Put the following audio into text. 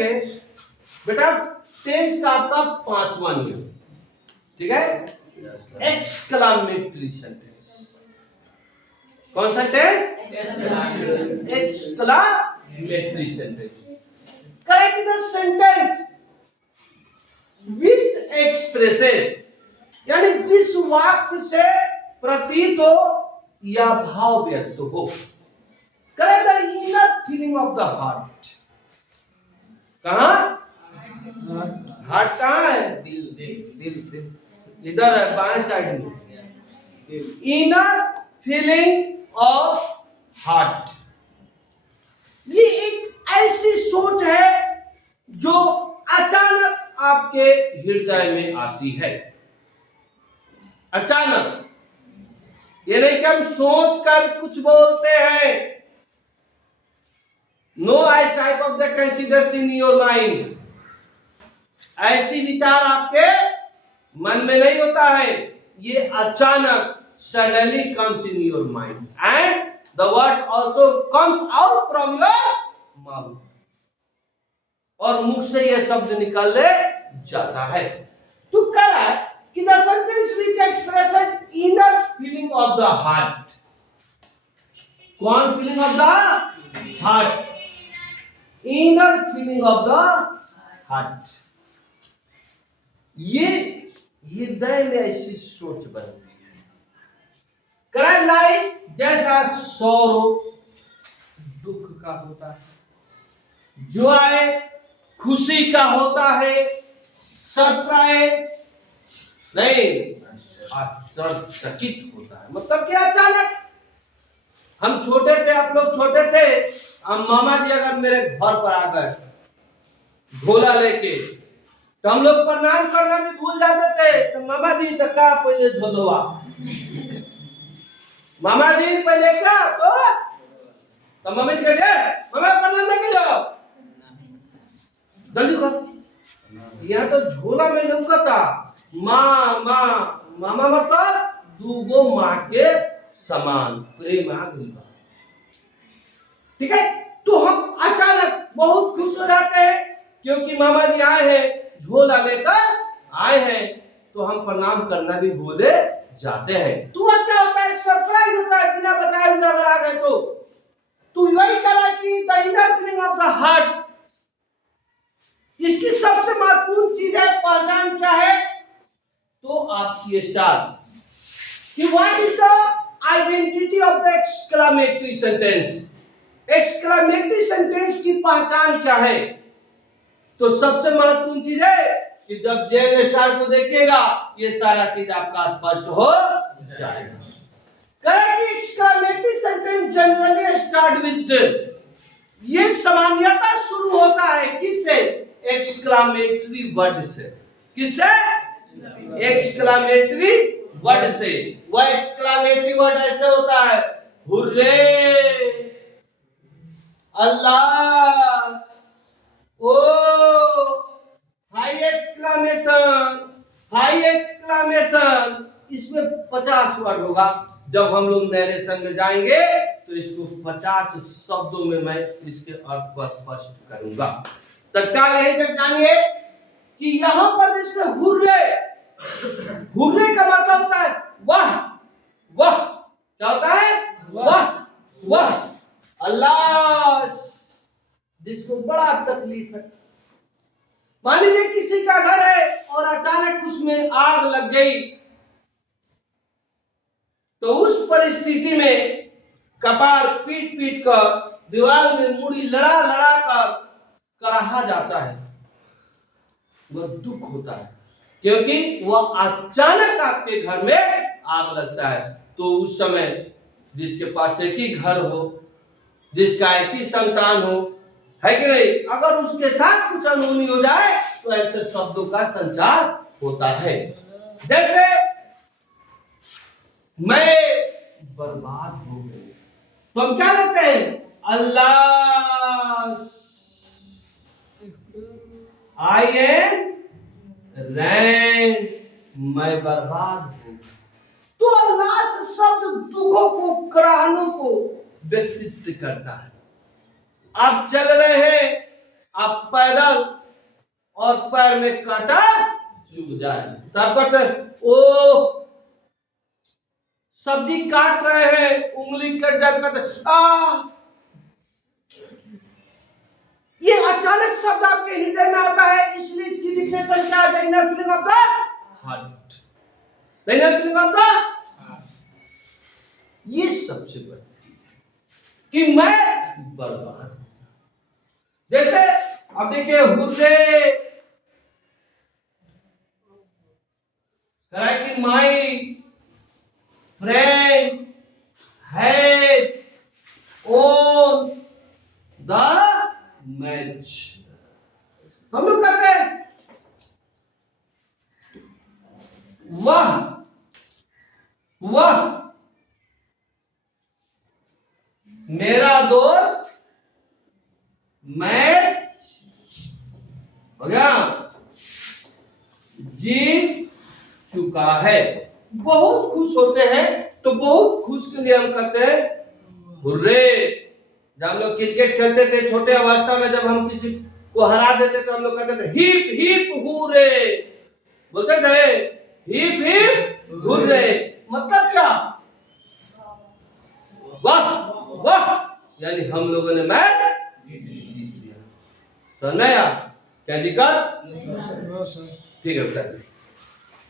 करेंगे बेटा टेंस का आपका 5वां नियम, ठीक है, एक्सक्लामेटरी सेंटेंस। कौन सा tense? Exclamatory sentence. Correct the sentence which expresses, यानी जिस वाक्य से प्रतीत हो या भाव व्यक्त हो। Correct the inner feeling of the heart. कहां? हार्ट कहां है? दिल दिल दिल इधर है, बाएं साइड में। इनर फीलिंग ऑफ हार्ट, ये एक ऐसी सोच है जो अचानक आपके हृदय में आती है। अचानक, ये नहीं कि हम सोच कर कुछ बोलते हैं। No I type of the considers in your mind. ऐसी विचार आपके मन में नहीं होता है, ये अचानक suddenly comes in your mind and the words also comes out from your mouth, और मुख से ये शब्द निकलने जाता है। तो कह रहा है कि the sentence which expresses inner feeling of the heart। कौन feeling of the heart? inner feeling of the heart। ये हृदय में ऐसी सोच बनती है। करेक्ट लाइक जैसा सौरो दुख का होता है, जॉय खुशी का होता है, सरप्राइज नहीं आश्चर्यचकित होता है। मतलब कि अचानक, हम छोटे थे, आप लोग छोटे थे, हम मामा जी अगर मेरे घर पर आ गए झोला लेके, तो हम लोग प्रणाम करना भी भूल जाते थे। तो मामा जी तो का पहले झोलवा, मामा जी पहले क्या तो मम्मी जी कहते मामा प्रणाम नहीं जाओ, जल्दी कर। यह तो झोला में लौकता मामा, मामा मतलब दूगो माँ के समान प्रेम आ गई। ठीक है, तो हम अचानक बहुत खुश हो जाते हैं क्योंकि मामा जी आए हैं, झोला लेकर आए हैं, तो हम प्रणाम करना भी भूले जाते हैं। तो वह क्या होता है? सरप्राइज होता है, बिना बताए हुए अगर आ गए तो वही चला कि the inner feeling of the heart. इसकी सबसे महत्वपूर्ण चीज है, पहचान क्या है? तो आपकी स्टार कि what is the identity of the exclamatory sentence. Exclamatory sentence की पहचान क्या है? तो सबसे महत्वपूर्ण चीज है कि जब जेन स्टार को देखिएगा ये सारा चीज आपका स्पष्ट हो जाएगा। Correct exclamatory sentence generally start with, ये सामान्यतः शुरू होता है किससे? एक्सक्लेमेटरी वर्ड से। किससे? एक्सक्लेमेटरी वर्ड से। वह एक्सक्लेमेटरी वर्ड ऐसे होता है, हुर्रे, अल्लाह, ओ, हाई एक्सक्लेमेशन, हाई एक्सक्लेमेशन। इसमें 50 वर्ड होगा। जब हम लोग नरेशन में जाएंगे तो इसको 50 शब्दों में मैं इसके अर्थ को स्पष्ट करूंगा। तत्काल यही तक जानिए कि यहां पर जैसे हुर्रे, हुर्रे का मतलब होता है वाह वाह। क्या होता है? वाह वाह। अल्लाह, जिसको बड़ा तकलीफ है, मान लीजिए किसी का घर है और अचानक उसमें आग लग गई, तो उस परिस्थिति में कपार पीट पीट कर दीवार में मुड़ी लड़ा लड़ा कर कराहा जाता है। वह दुख होता है क्योंकि वह अचानक आपके घर में आग लगता है। तो उस समय जिसके पास एक ही घर हो, जिसका एक ही संतान हो, है कि नहीं, अगर उसके साथ कुछ अनहोनी हो जाए तो ऐसे शब्दों का संचार होता है। जैसे मैं बर्बाद हो गई, तो हम क्या लेते हैं? अल्लाह, आई एम रैन, मैं बर्बाद हो गई। तो अल्लाह से शब्द दुखों को, कराहनों को व्यक्तित्व करता है। आप चल रहे हैं, आप पैदल और पैर में कांटा चुभ जाए। तब कहते ओ सब्जी काट रहे हैं, उंगली कट जाए, कहते आ। ये अचानक शब्द आपके हृदय में आता है, इसलिए इसकी डिक्लेरेशन क्या है? Inner feeling of the heart, inner feeling of the heart. ये सबसे बड़ी चीज कि मैं बर्बाद हूं। जैसे अब देखिए हुर्रे कि my friend had own the match. हम लोग कहते हैं वह मेरा दोस्त मैच हो गया, जीत चुका है। बहुत खुश होते हैं तो बहुत खुश के लिए हम कहते हैं हुर्रे। जब हम लोग क्रिकेट खेलते थे छोटे अवस्था में, जब हम किसी को हरा देते तो हम लोग कहते थे हिप हिप हुर्रे, बोलते थे हिप हिप हुर्रे। मतलब क्या? वाह वाह, यानी हम लोगों ने मैच जीत लिया। समझ में आया? क्या दिक्कत? ठीक है सर।